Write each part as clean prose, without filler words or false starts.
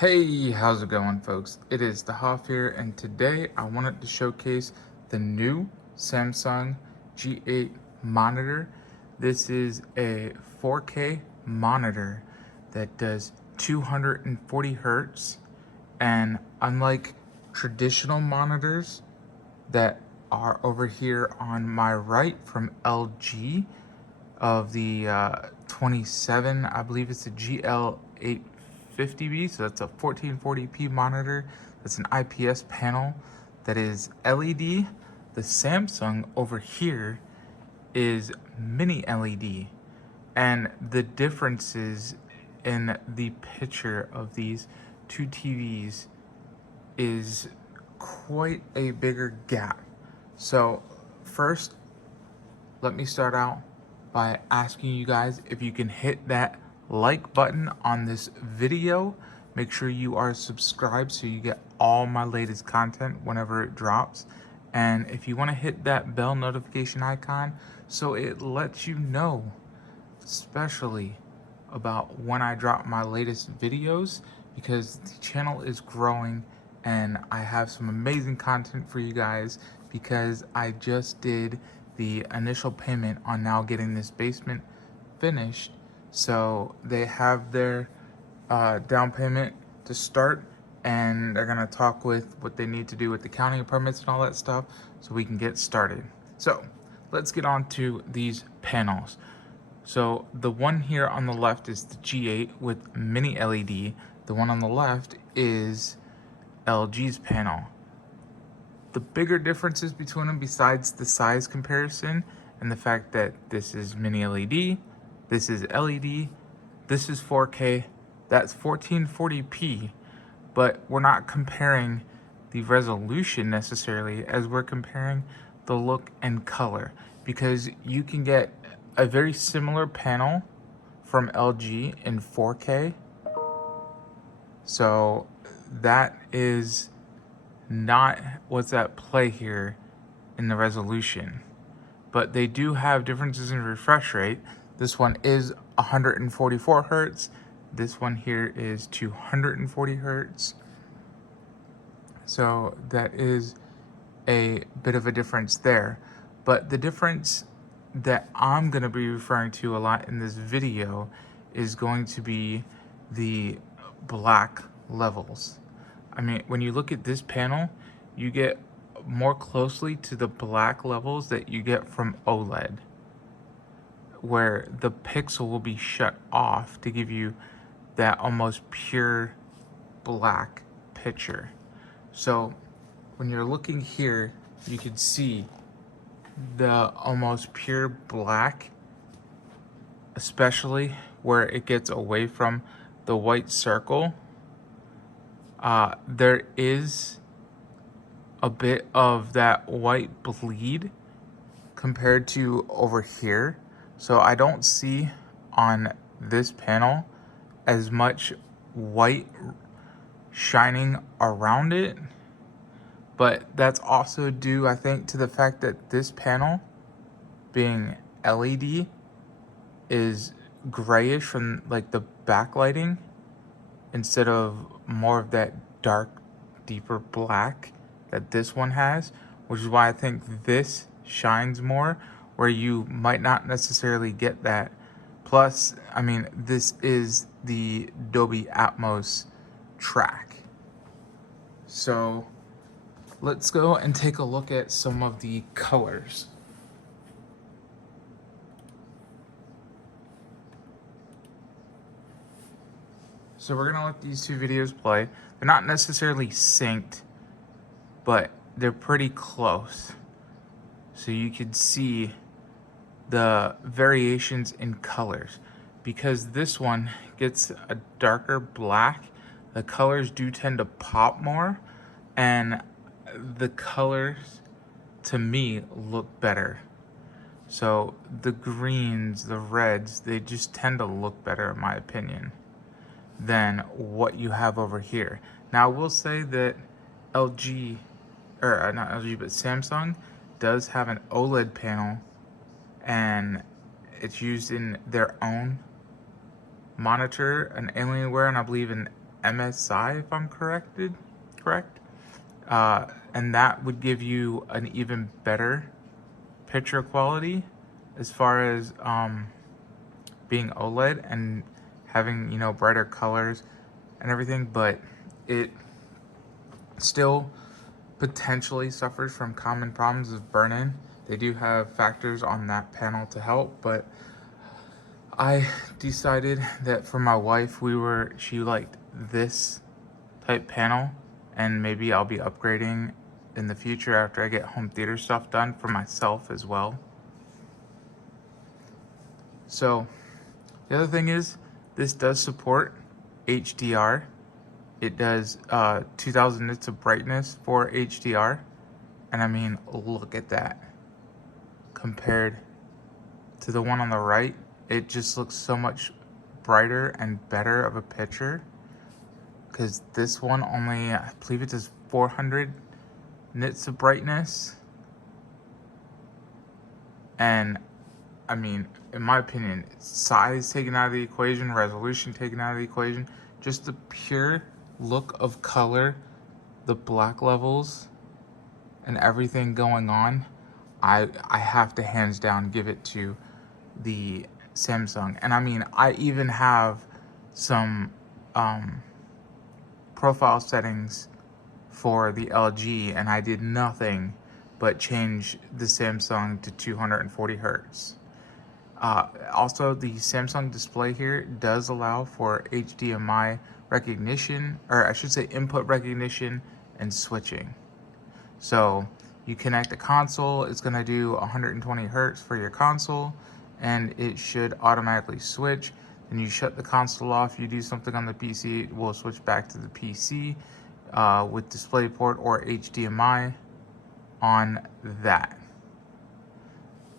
Hey, how's it going, folks? It is the Hoff here, and today I wanted to showcase the new Samsung G8 monitor. This is a 4K monitor that does 240 hertz, and unlike traditional monitors that are over here on my right from LG of the 27, I believe it's a GL850B, so that's a 1440p monitor. That's an IPS panel that is LED. The Samsung over here is mini LED, and the differences in the picture of these two TVs is quite a bigger gap. So first, let me start out by asking you guys if you can hit that like button on this video. Make sure you are subscribed so you get all my latest content whenever it drops. And if you want to hit that bell notification icon so it lets you know, especially about when I drop my latest videos, because the channel is growing and I have some amazing content for you guys, because I just did the initial payment on now getting this basement finished. So they have their down payment to start, and they're gonna talk with what they need to do with the county permits and all that stuff so we can get started. So let's get on to these panels. So the one here on the left is the G8 with mini LED. The one on the left is LG's panel. The bigger differences between them, besides the size comparison and the fact that this is mini LED, this is LED, this is 4K, that's 1440p, but we're not comparing the resolution necessarily, as we're comparing the look and color, because you can get a very similar panel from LG in 4K. So that is not what's at play here in the resolution, but they do have differences in refresh rate. This one is 144 hertz. This one here is 240 hertz. So that is a bit of a difference there. But the difference that I'm going to be referring to a lot in this video is going to be the black levels. I mean, when you look at this panel, you get more closely to the black levels that you get from OLED, where the pixel will be shut off to give you that almost pure black picture. So when you're looking here, you can see the almost pure black, especially where it gets away from the white circle. There is a bit of that white bleed compared to over here. So I don't see on this panel as much white shining around it, but that's also due, I think, to the fact that this panel, being LED, is grayish from like the backlighting instead of more of that dark, deeper black that this one has, which is why I think this shines more, where you might not necessarily get that. Plus, I mean, this is the Dolby Atmos track. So let's go and take a look at some of the colors. So we're gonna let these two videos play. They're not necessarily synced, but they're pretty close. So you can see the variations in colors. Because this one gets a darker black, the colors do tend to pop more, and the colors to me look better. So the greens, the reds, they just tend to look better in my opinion than what you have over here. Now I will say that LG, or not LG, but Samsung does have an OLED panel, and it's used in their own monitor, an Alienware, and I believe an MSI, if I'm correct. And that would give you an even better picture quality as far as being OLED and having, you know, brighter colors and everything, but it still potentially suffers from common problems of burn-in. They do have factors on that panel to help, but I decided that for my wife, she liked this type panel, and maybe I'll be upgrading in the future after I get home theater stuff done for myself as well. So the other thing is, this does support HDR. It does 2000 nits of brightness for HDR. And I mean, look at that. Compared to the one on the right, it just looks so much brighter and better of a picture. Because this one only, I believe it does 400 nits of brightness. And I mean, in my opinion, size taken out of the equation, resolution taken out of the equation, just the pure look of color, the black levels, and everything going on, I have to hands down give it to the Samsung. And I mean, I even have some profile settings for the LG, and I did nothing but change the Samsung to 240 hertz. Also, the Samsung display here does allow for HDMI recognition, or I should say input recognition and switching. So you connect a console, it's going to do 120 hertz for your console, and it should automatically switch. Then you shut the console off, you do something on the PC, it will switch back to the PC with DisplayPort or HDMI on that.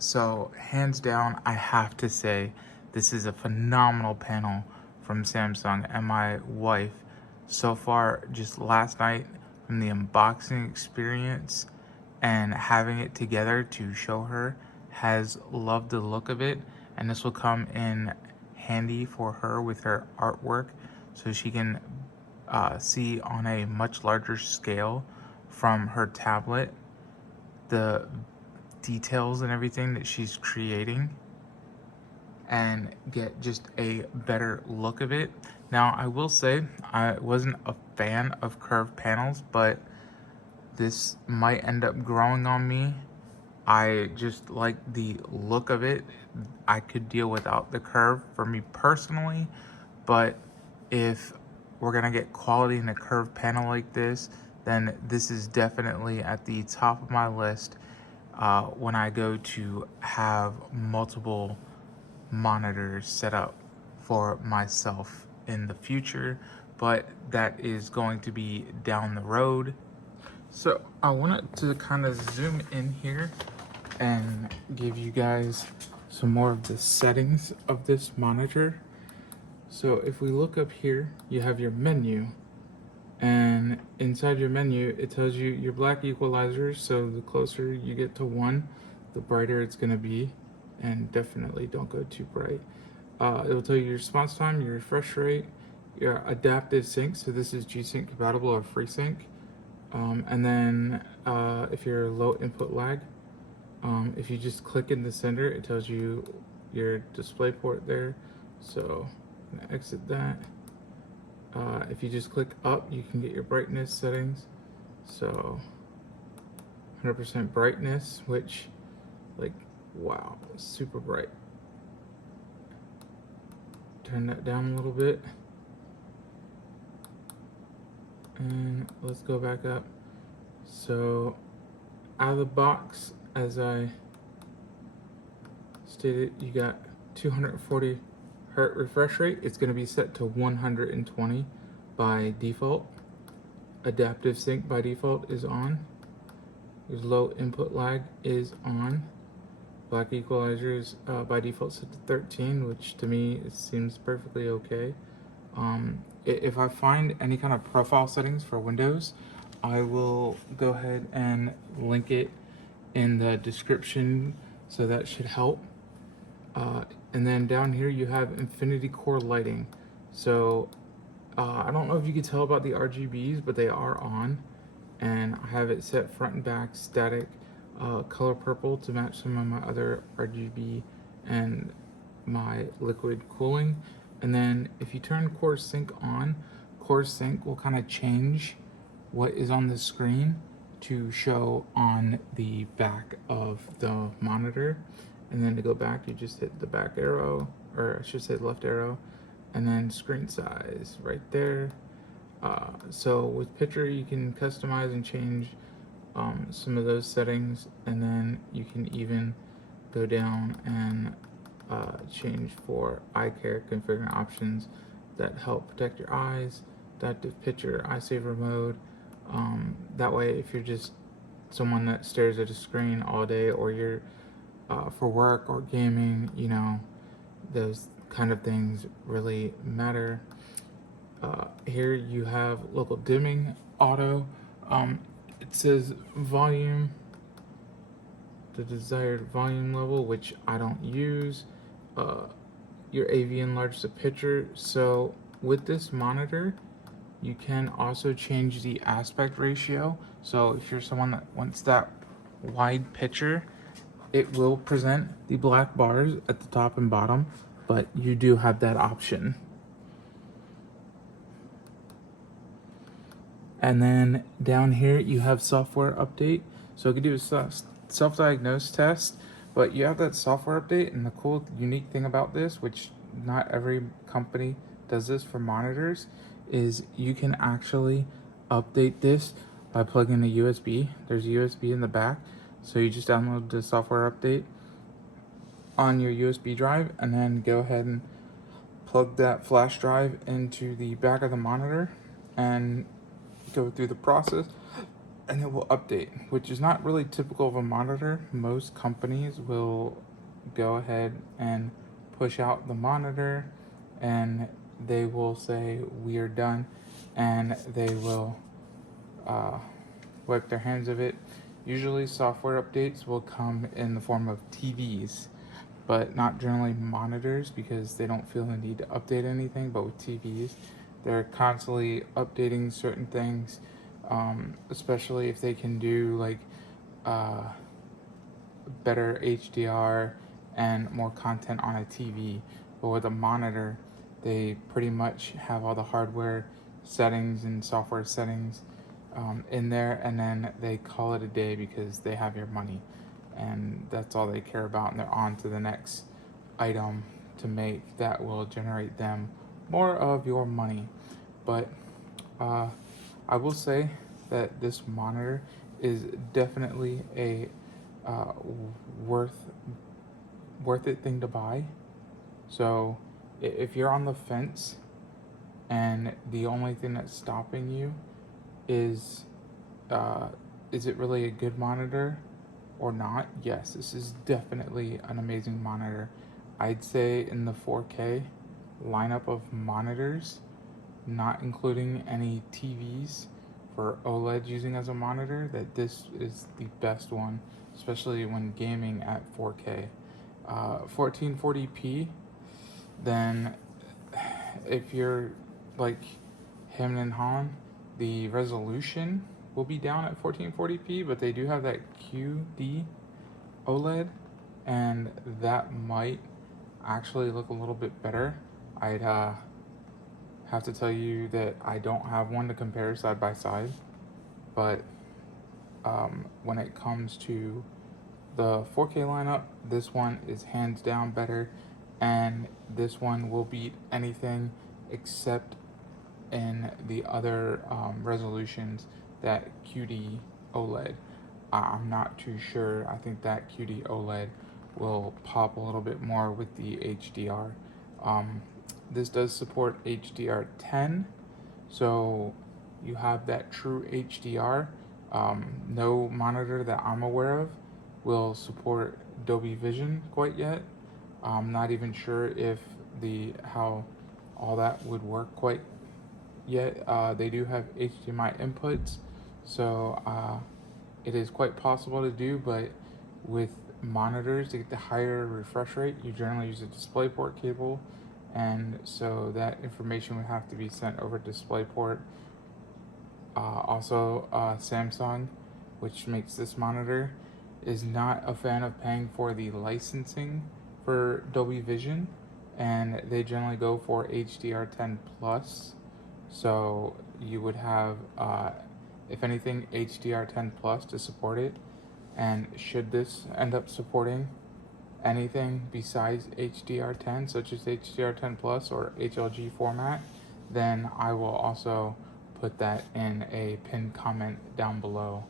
So hands down, I have to say this is a phenomenal panel from Samsung, and my wife so far, just last night, from the unboxing experience and having it together to show her, has loved the look of it. And this will come in handy for her with her artwork, so she can see on a much larger scale from her tablet the details and everything that she's creating and get just a better look of it. Now, I will say I wasn't a fan of curved panels, but this might end up growing on me. I just like the look of it. I could deal without the curve for me personally, but if we're gonna get quality in a curved panel like this, then this is definitely at the top of my list when I go to have multiple monitors set up for myself in the future, but that is going to be down the road. So I wanted to kind of zoom in here and give you guys some more of the settings of this monitor. So if we look up here, you have your menu, and inside your menu it tells you your black equalizer. So the closer you get to 1, the brighter it's going to be, and definitely don't go too bright. It will tell you your response time, your refresh rate, your adaptive sync, so this is G-Sync compatible or FreeSync, and then if you're low input lag, if you just click in the center, it tells you your display port there. So I'm gonna exit that. If you just click up, you can get your brightness settings. So 100% brightness, which, like, wow, super bright. Turn that down a little bit. And let's go back up. So out of the box, as I stated, you got 240 hertz refresh rate. It's going to be set to 120 by default. Adaptive sync by default is on. Your low input lag is on. Black equalizer is by default set to 13, which to me it seems perfectly okay. If I find any kind of profile settings for Windows, I will go ahead and link it in the description, so that should help. And then down here you have infinity core lighting. So I don't know if you can tell about the RGBs, but they are on, and I have it set front and back static color purple to match some of my other RGB and my liquid cooling. And then if you turn Core Sync on, Core Sync will kind of change what is on the screen to show on the back of the monitor. And then to go back, you just hit the back arrow, or I should say left arrow, and then screen size right there. So with picture, you can customize and change some of those settings, and then you can even go down and change for eye care, configuring options that help protect your eyes, adaptive picture, eye saver mode. That way, if you're just someone that stares at a screen all day, or you're for work or gaming, you know, those kind of things really matter. Here you have local dimming, auto. It says volume, the desired volume level, which I don't use. Your AV enlarges the picture. So with this monitor, you can also change the aspect ratio. So if you're someone that wants that wide picture, it will present the black bars at the top and bottom, but you do have that option. And then down here you have software update. So it can do a self-diagnose test, but you have that software update. And the cool, unique thing about this, which not every company does this for monitors, is you can actually update this by plugging a USB. There's a USB in the back. So you just download the software update on your USB drive, and then go ahead and plug that flash drive into the back of the monitor and go through the process, and it will update, which is not really typical of a monitor. Most companies will go ahead and push out the monitor, and they will say we are done, and they will wipe their hands of it. Usually software updates will come in the form of TVs, but not generally monitors, because they don't feel the need to update anything. But with TVs, they're constantly updating certain things, especially if they can do like better HDR and more content on a TV. But with a monitor, they pretty much have all the hardware settings and software settings in there, and then they call it a day because they have your money, and that's all they care about, and they're on to the next item to make that will generate them more of your money. But I will say that this monitor is definitely a worth it thing to buy. So if you're on the fence and the only thing that's stopping you is it really a good monitor or not? Yes, this is definitely an amazing monitor. I'd say in the 4K lineup of monitors, not including any TVs for OLED using as a monitor, that this is the best one, especially when gaming at 4K. 1440p, then if you're like him and Han, the resolution will be down at 1440p, but they do have that QD OLED, and that might actually look a little bit better. I'd have to tell you that I don't have one to compare side by side, but when it comes to the 4K lineup, this one is hands down better, and this one will beat anything except in the other resolutions that QD OLED. I'm not too sure. I think that QD OLED will pop a little bit more with the HDR. This does support HDR10, so you have that true HDR. No monitor that I'm aware of will support Dolby Vision quite yet. I'm not even sure if how all that would work quite yet. They do have HDMI inputs, so it is quite possible to do, but with monitors to get the higher refresh rate, you generally use a DisplayPort cable, and so that information would have to be sent over to DisplayPort. Also, Samsung, which makes this monitor, is not a fan of paying for the licensing for Dolby Vision, and they generally go for HDR10 plus. So you would have, if anything, HDR10 plus to support it. And should this end up supporting anything besides HDR10, such as HDR10 plus or HLG format, then I will also put that in a pinned comment down below.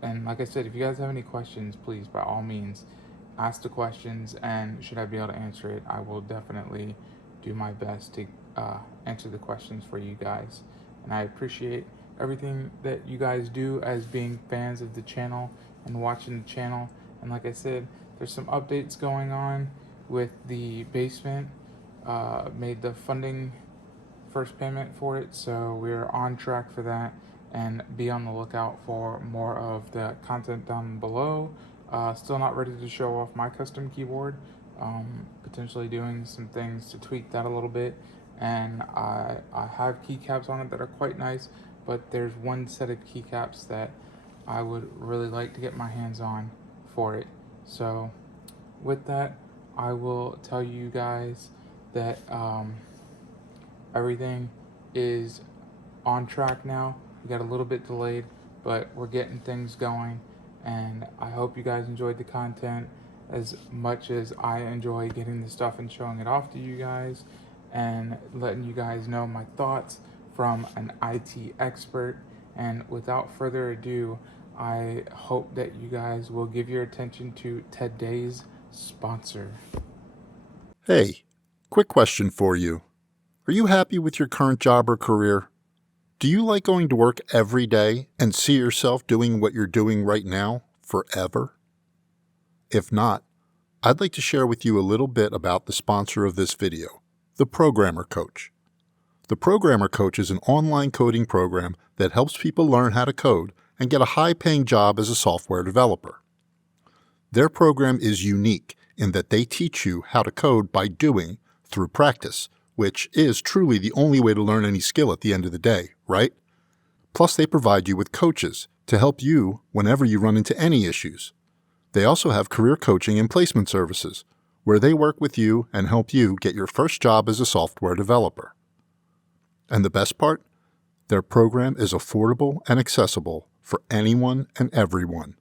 And like I said, if you guys have any questions, please, by all means, ask the questions, and should I be able to answer it, I will definitely do my best to answer the questions for you guys. And I appreciate everything that you guys do as being fans of the channel and watching the channel. And like I said, there's some updates going on with the basement. Made the funding first payment for it, so we're on track for that, and be on the lookout for more of the content down below. Still not ready to show off my custom keyboard. Potentially doing some things to tweak that a little bit, and I have keycaps on it that are quite nice, but there's one set of keycaps that I would really like to get my hands on for it. So with that, I will tell you guys that everything is on track now. We got a little bit delayed, but we're getting things going, and I hope you guys enjoyed the content as much as I enjoy getting the stuff and showing it off to you guys and letting you guys know my thoughts from an IT expert. And without further ado, I hope that you guys will give your attention to today's sponsor. Hey, quick question for you. Are you happy with your current job or career? Do you like going to work every day and see yourself doing what you're doing right now forever? If not, I'd like to share with you a little bit about the sponsor of this video, the Programmer Coach. The Programmer Coach is an online coding program that helps people learn how to code and get a high-paying job as a software developer. Their program is unique in that they teach you how to code by doing through practice, which is truly the only way to learn any skill at the end of the day, right? Plus, they provide you with coaches to help you whenever you run into any issues. They also have career coaching and placement services, where they work with you and help you get your first job as a software developer. And the best part? Their program is affordable and accessible for anyone and everyone.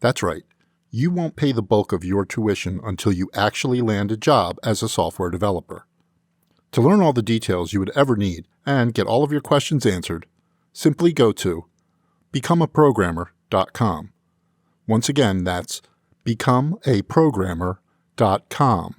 That's right, you won't pay the bulk of your tuition until you actually land a job as a software developer. To learn all the details you would ever need and get all of your questions answered, simply go to becomeaprogrammer.com. Once again, that's becomeaprogrammer.com.